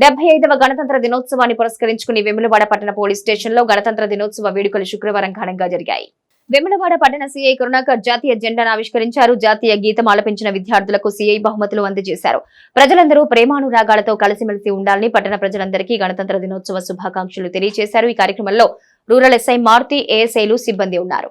డెబ్బై ఐదవ గణతంత్ర దినోత్సవాన్ని పురస్కరించుకుని వెములవాడ పట్టణ పోలీస్ స్టేషన్ లో గణతంత్ర దినోత్సవ వేడుకలు శుక్రవారం ఘనంగా జరిగాయి వెములవాడ పట్టణ సీఐ కరుణాకర్ జాతీయ జెండాను ఆవిష్కరించారు జాతీయ గీతం ఆలపించిన విద్యార్థులకు సీఐ బహుమతులు అందజేశారు ప్రజలందరూ ప్రేమానురాగాలతో కలిసిమెలిసి ఉండాలని పట్టణ ప్రజలందరికీ గణతంత్ర దినోత్సవ శుభాకాంక్షలు తెలియజేశారు ఈ కార్యక్రమంలో రూరల్ ఎస్ఐ మారుతి ఏఎస్ఐలు సిబ్బంది ఉన్నారు